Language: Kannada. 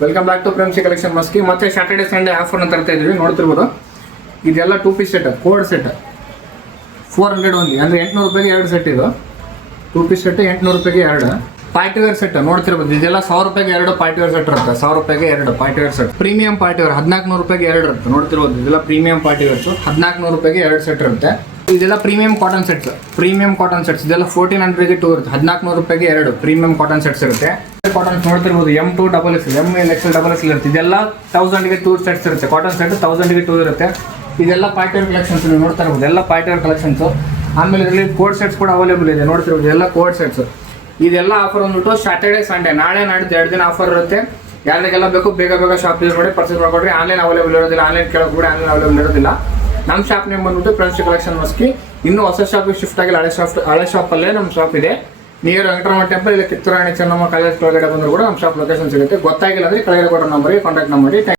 Welcome back to Premsi collection Maski. ಮತ್ತೆ ಸ್ಯಾಟರ್ಡೆ ಸಂಡೇ ಆಫರ್ನ ತರ್ತಾ ಇದೀವಿ, ನೋಡ್ತಿರ್ಬೋದು. ಇದೆಲ್ಲ 2 ಪೀಸ್ ಸೆಟ್, ಕೋಡ್ ಸೆಟ್ 400 ಓನ್ಲಿ, ಅಂದರೆ 800 ರೂಪಾಯಿಗೆ 2 ಸೆಟ್. ಇದು 2 ಪೀಸ್ ಸೆಟ್ 800 ರೂಪಾಯಿಗೆ 2. ಪಾರ್ಟಿ ವೇರ್ ಸೆಟ್ ನೋಡ್ತಿರ್ಬೋದು. ಇದೆಲ್ಲ 1000 ರೂಪಾಯಿಗೆ 2 ಪಾರ್ಟಿ ವೇರ್ ಸೆಟ್ ಇರುತ್ತೆ. 1000 ರೂಪಾಯಿಗೆ 2 party wear set. Premium party wear 1400 ರೂಪಾಯಿಗೆ 2 ಇರುತ್ತೆ. ನೋಡ್ತಿರ್ಬೋದು, ಇದೆಲ್ಲ ಪ್ರೀಮಿಯಂ ಪಾರ್ಟಿ ವೇರ್ಸ್ 1400 ರೂಪಾಯಿಗೆ 2 ಸೆಟ್ ಇರುತ್ತೆ. ಇದೆಲ್ಲ ಪ್ರೀಮಿಯಂ ಕಾಟನ್ ಸೆಟ್ಸ್. ಇದೆಲ್ಲ 1400ಗೆ 2 ಇರುತ್ತೆ. 1400 ರೂಪಾಯಿಗೆ 2 ಪ್ರೀಮಿಯಂ ಕಾಟನ್ ಸೆಟ್ಸ್ ಇರುತ್ತೆ. ಕಾಟನ್ ನೋಡ್ತಿರ್ಬೋದು, M2 double X, ML double X ಇರುತ್ತೆ. ಇದೆಲ್ಲ 1000ಗೆ 2 ಸೆಟ್ಸ್ ಇರುತ್ತೆ. ಕಾಟನ್ ಸೆಟ್ 1000ಗೆ 2 ಇರುತ್ತೆ. ಇದೆಲ್ಲ ಪಾರ್ಟಿ ವೇರ್ ಕಲೆಕ್ಷನ್ಸ್ ನೀವು ನೋಡ್ತಾ ಇರ್ಬೋದು, ಎಲ್ಲ ಪಾರ್ಟಿ ವೇರ್ ಕಲೆಕ್ಷನ್ಸ್. ಆಮೇಲೆ ಇದರಲ್ಲಿ ಕೋಡ್ ಸೆಟ್ಸ್ ಕೂಡ ಅವೈಲೇಬಲ್ ಇದೆ. ನೋಡ್ತಿರ್ಬೋದು, ಎಲ್ಲ ಕೋಡ್ ಸೆಟ್ಸ್. ಇದೆಲ್ಲ ಆಫರ್ ಬಂದ್ಬಿಟ್ಟು ಸ್ಯಾಟರ್ಡೆ ಸಂಡೇ, ನಾಳೆ ನಾಡಿದ್ದು 2 ದಿನ ಆಫರ್ ಇರುತ್ತೆ. ಯಾರಿಗೆಲ್ಲ ಬೇಕು ಬೇಗ ಶಾಪ್ ಯೂಸ್ ಮಾಡಿ ಪರ್ಚೇಸ್ ಮಾಡ್ಕೊಡ್ರಿ. ಆನ್ಲೈನ್ ಅವೈಲೇಬಲ್ ಇರೋದಿಲ್ಲ, ಆನ್ಲೈನ್ ಕೇಳೋಕೆ ಕೂಡ ಆನ್ಲೈನ್ ಅವೈಲೇಬಲ್ ಇರೋದಿಲ್ಲ. ನಮ್ಮ ಶಾಪ್ ನೇಮ್ ಬಂದ್ಬಿಟ್ಟು ಪ್ರೆಮ್ಸಿ ಕಲೆಕ್ಷನ್ ಮಸ್ಕಿ. ಇನ್ನೂ ಹೊಸ ಶಾಪಿಗೆ ಶಿಫ್ಟ್ ಆಗಿಲ್ಲ, ಹಳೆ ಶಾಪಲ್ಲೇ ನಮ್ಮ ಶಾಪ್ ಇದೆ. ನಿಯರ್ ವೆಂಕಟರಮಣ ಟೆಂಪಲ್, ಇಲ್ಲ ಕಿತ್ತೂರಾಣಿ ಚೆನ್ನಮ್ಮ ಕಾಲೇಜ್ ಕೆಳಗಡೆ ಬಂದರೂ ಕೂಡ ನಮ್ಮ ಶಾಪ್ ಲೊಕೇಶನ್ ಸಿಗುತ್ತೆ. ಗೊತ್ತಾಗಿಲ್ಲ ಅಂದರೆ ಕೆಳಗಡೆ ಕೊಡೋ ನಂಬರ್ಗೆ ಕಾಂಟ್ಯಾಕ್ಟ್ ಮಾಡಿ.